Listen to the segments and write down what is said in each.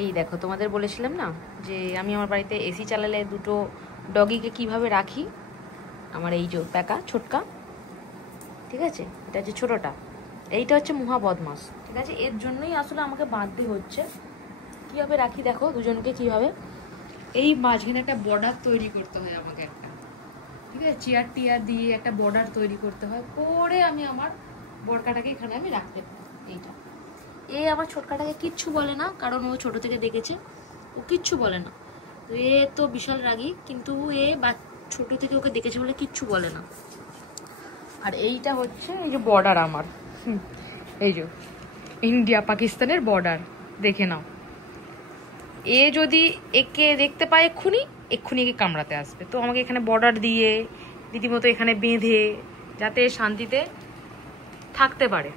এই দেখো, তোমাদের বলেছিলাম না যে আমি আমার বাড়িতে এসি চালালে দুটো ডগিকে কিভাবে রাখি। আমার এই যে প্যাকা ছোটকা, ঠিক আছে, এটা হচ্ছে ছোটোটা, এইটা হচ্ছে মহা বদমাস, ঠিক আছে। এর জন্যই আসলে আমাকে বাঁধতে হচ্ছে। কীভাবে রাখি দেখো দুজনকে, কীভাবে এই মাঝখানে একটা বর্ডার তৈরি করতে হয় আমাকে একটা, ঠিক আছে, চেয়ার টিয়ার দিয়ে একটা বর্ডার তৈরি করতে হয়, করে আমি আমার বড়কাটাকে এখানে আমি রাখতে পারি। এইটা এ আমার ছোটকাটাকে কিচ্ছু বলে না, কারণ ও ছোট থেকে দেখেছে, ও কিচ্ছু বলে না। তো এ তো বিশাল রাগী, কিন্তু এ ছোট থেকে ওকে দেখেছে বলে কিচ্ছু বলে না। আর এইটা হচ্ছে এই যে বর্ডার আমার, এই যে ইন্ডিয়া পাকিস্তানের বর্ডার, দেখে নাও। এ যদি একে দেখতে পায় এক্ষুনি একে কামড়াতে আসবে, তো আমাকে এখানে বর্ডার দিয়ে রীতিমতো এখানে বেঁধে, যাতে শান্তিতে থাকতে পারে,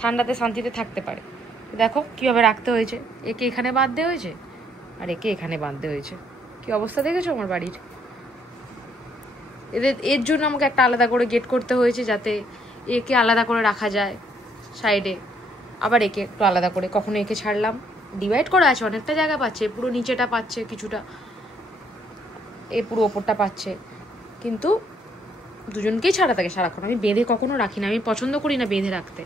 ঠান্ডাতে শান্তিতে থাকতে পারে। দেখো কিভাবে রাখতে হয়েছে, একে এখানে বাঁধতে হয়েছে আর একে এখানে বাঁধতে হয়েছে। কি অবস্থা দেখেছো আমার বাড়ির। এর জন্য আমাকে একটা আলাদা করে গেট করতে হয়েছে, যাতে একে আলাদা করে রাখা যায় সাইডে, আবার একে একটু আলাদা করে। কখনো একে ছাড়লাম, ডিভাইড করা আছে, অনেকটা জায়গা পাচ্ছে, পুরো নিচেটা পাচ্ছে কিছুটা, এ পুরো ওপরটা পাচ্ছে, কিন্তু দুজনকেই ছাড়া থাকে সারাক্ষণ। আমি বেঁধে কখনো রাখি না, আমি পছন্দ করি না বেঁধে রাখতে।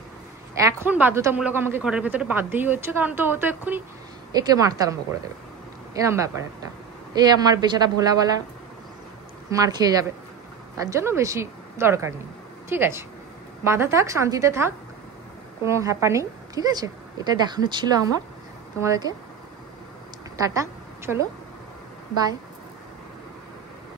এখন বাধ্যতামূলক আমাকে ঘরের ভেতরে বাঁধতেই হচ্ছে, কারণ তো ও তো এক্ষুনি একে মারতে আরম্ভ করে দেবে, এরম ব্যাপার একটা। এ আমার বেচারা ভোলাওয়ালা মার খেয়ে যাবে, তার জন্য বেশি দরকার নেই, ঠিক আছে। বাঁধা থাক, শান্তিতে থাক, কোনো হ্যাপা নেই, ঠিক আছে। এটা দেখানো ছিল আমার তোমাদেরকে। টাটা, চলো, বাই।